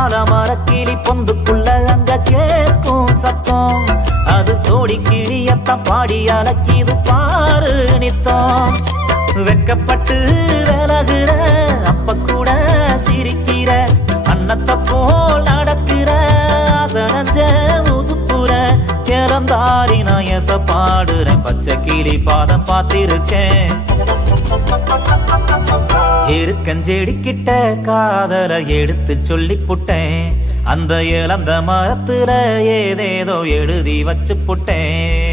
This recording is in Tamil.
ஆலமர கிளி பொந்துக்குள்ள அங்க கேட்கும் சத்தம். அது சோடி கிளியத்தான் பாடி அலக்கிது பாரு நித்தம். வெக்கப்பட்டு விலகுற அப்ப கூட சிரிக்கிற, அன்னத்தை போல் நடக்கிற அசனஞ்ச உசுப்புற. இறந்தாரி நான் எச பாடுறேன், பச்சை கிளி பாதம் பார்த்திருக்கேன். இருக்கஞ்செடி கிட்ட காதல எடுத்து சொல்லி புட்டேன், அந்த இழந்த மரத்துல ஏதேதோ எழுதி வச்சு புட்டேன்.